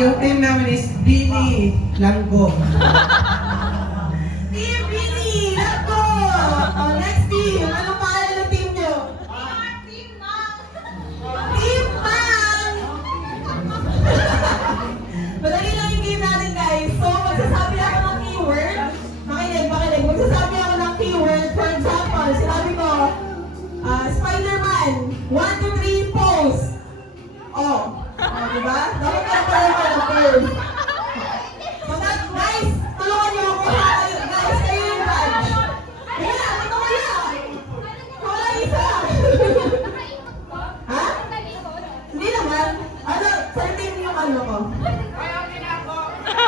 yung team namin is Bini Langgo. Team Bini, let's go! Oh, next team. Ano pangalan ng team nyo? Team Mang! Team Mang! Madali lang yung game natin, guys. So, magsasabi ako ng keyword. Makinig. Magsasabi ako ng keyword. For example, sinabi ko, Spider-Man, 1, 2, 3, pose. Oh, diba? Dapat ka pala ng pose. So, guys, tulungan niyo ako. Guys, kayo yung judge. Wala, ito wala. Wala isa. Ha? Hindi naman. Ano, certain yung ano ko.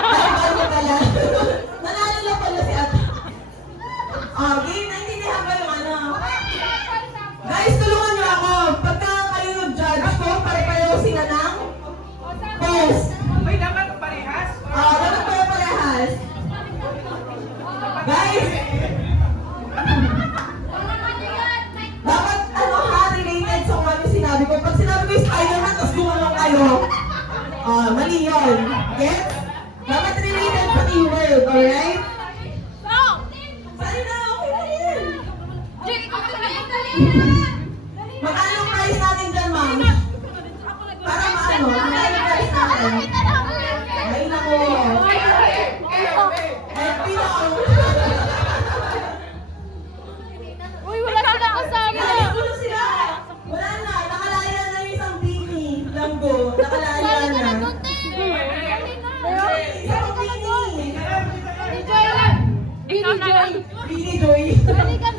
Ay, bago pala. Nanalo lang pala si Ate. Game, naintindihan ba yung ano? Guys, tulungan niyo ako. Pagka kayo yung judge ko, pare-pareho sila ng pose. May dapat parehas? Dapat kayo parehas. Guys, dapat ano ha, related sa kung ano sinabi ko. Pag sinabi ko yung Spider-Man, tapos gumulong kayo, mali yun. Get? Dapat related sa keyword, alright? Saan na? Okay na yun. Magkano ang price natin dyan, ma'am? Para maano? Magkano ang price natin? Ay, nako. FB lang. Uy, wala sila kasama. Kaya gulo sila. Wala na. Nakalaya na yung isang Bini Langgo. Nakalaya na. Isa pang Bini. Bini Joy. Bini Joy. Dali ka